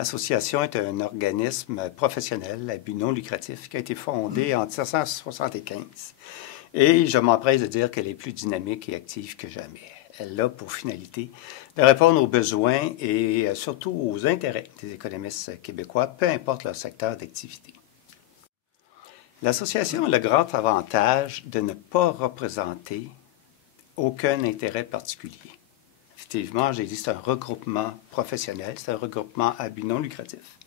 L'association est un organisme professionnel à but non lucratif qui a été fondé en 1975. Et je m'empresse de dire qu'elle est plus dynamique et active que jamais. Elle a pour finalité de répondre aux besoins et surtout aux intérêts des économistes québécois, peu importe leur secteur d'activité. L'association a le grand avantage de ne pas représenter aucun intérêt particulier. Effectivement, j'ai dit que c'est un regroupement professionnel, c'est un regroupement à but non lucratif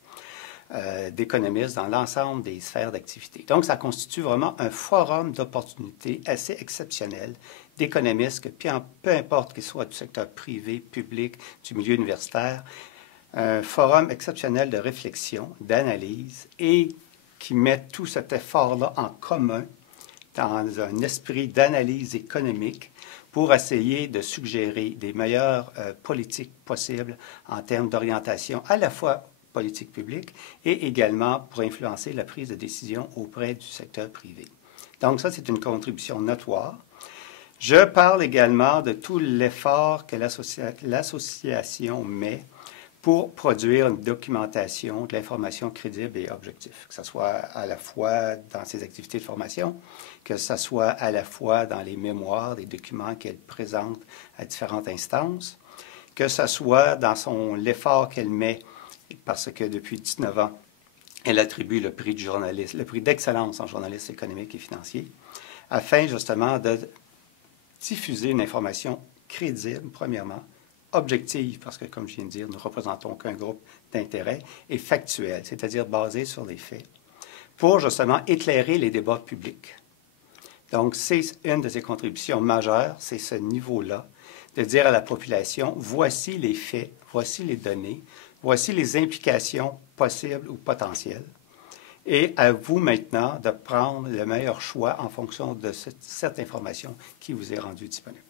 d'économistes dans l'ensemble des sphères d'activité. Donc, ça constitue vraiment un forum d'opportunités assez exceptionnel d'économistes, que peu importe qu'ils soient du secteur privé, public, du milieu universitaire, un forum exceptionnel de réflexion, d'analyse et qui met tout cet effort-là en commun dans un esprit d'analyse économique pour essayer de suggérer des meilleures politiques possibles en termes d'orientation à la fois politique publique et également pour influencer la prise de décision auprès du secteur privé. Donc ça, c'est une contribution notoire. Je parle également de tout l'effort que l'association met pour produire une documentation de l'information crédible et objective, que ce soit à la fois dans ses activités de formation, que ce soit à la fois dans les mémoires, des documents qu'elle présente à différentes instances, que ce soit dans l'effort qu'elle met, parce que depuis 19 ans, elle attribue le prix du journaliste, le prix d'excellence en journalisme économique et financier, afin justement de diffuser une information crédible, premièrement, objective, parce que, comme je viens de dire, nous ne représentons qu'un groupe d'intérêt, et factuel, c'est-à-dire basé sur les faits, pour justement éclairer les débats publics. Donc, c'est une de ses contributions majeures, c'est ce niveau-là, de dire à la population, voici les faits, voici les données, voici les implications possibles ou potentielles, et à vous maintenant de prendre le meilleur choix en fonction de cette information qui vous est rendue disponible.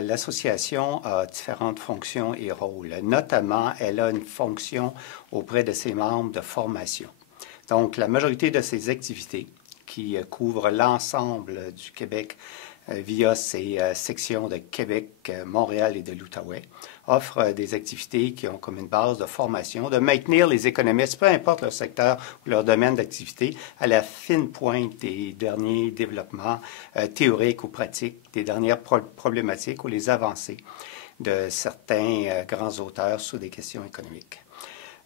L'association a différentes fonctions et rôles. Notamment, elle a une fonction auprès de ses membres de formation. Donc, la majorité de ses activités, qui couvrent l'ensemble du Québec via ses sections de Québec, Montréal et de l'Outaouais, offrent des activités qui ont comme une base de formation, de maintenir les économistes, peu importe leur secteur ou leur domaine d'activité, à la fine pointe des derniers développements théoriques ou pratiques, des dernières problématiques ou les avancées de certains grands auteurs sur des questions économiques.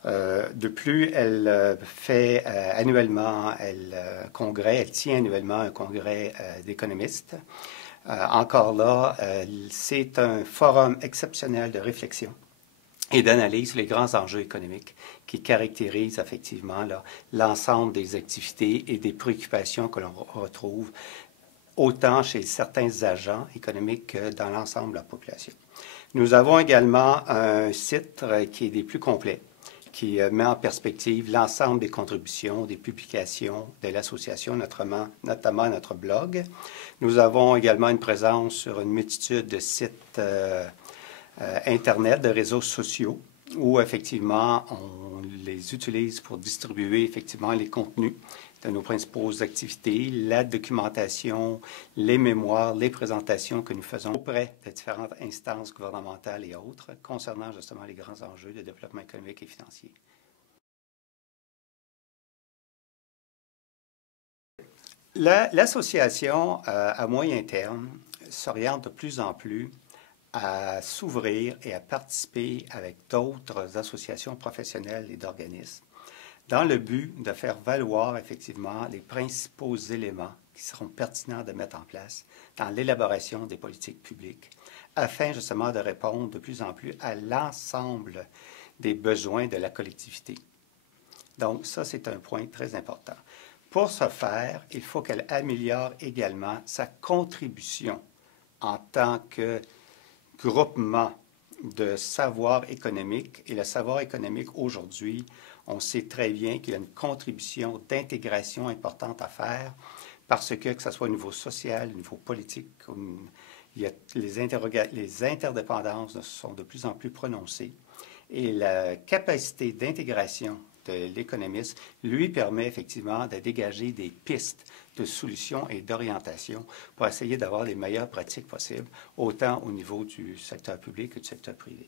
De plus, elle fait annuellement elle tient annuellement un congrès d'économistes. Encore là, c'est un forum exceptionnel de réflexion et d'analyse sur les grands enjeux économiques qui caractérisent effectivement l'ensemble des activités et des préoccupations que l'on retrouve autant chez certains agents économiques que dans l'ensemble de la population. Nous avons également un site qui est des plus complets, qui met en perspective l'ensemble des contributions, des publications de l'association, notamment notre blog. Nous avons également une présence sur une multitude de sites Internet, de réseaux sociaux, où effectivement on les utilise pour distribuer effectivement les contenus de nos principales activités, la documentation, les mémoires, les présentations que nous faisons auprès de différentes instances gouvernementales et autres concernant justement les grands enjeux de développement économique et financier. L'association, à moyen terme, s'oriente de plus en plus à s'ouvrir et à participer avec d'autres associations professionnelles et d'organismes dans le but de faire valoir effectivement les principaux éléments qui seront pertinents de mettre en place dans l'élaboration des politiques publiques, afin justement de répondre de plus en plus à l'ensemble des besoins de la collectivité. Donc ça, c'est un point très important. Pour ce faire, il faut qu'elle améliore également sa contribution en tant que groupement de savoir économique. Et le savoir économique aujourd'hui, on sait très bien qu'il y a une contribution d'intégration importante à faire parce que ce soit au niveau social, au niveau politique, les interdépendances sont de plus en plus prononcées et la capacité d'intégration de l'économiste, lui permet effectivement de dégager des pistes de solutions et d'orientation pour essayer d'avoir les meilleures pratiques possibles, autant au niveau du secteur public que du secteur privé.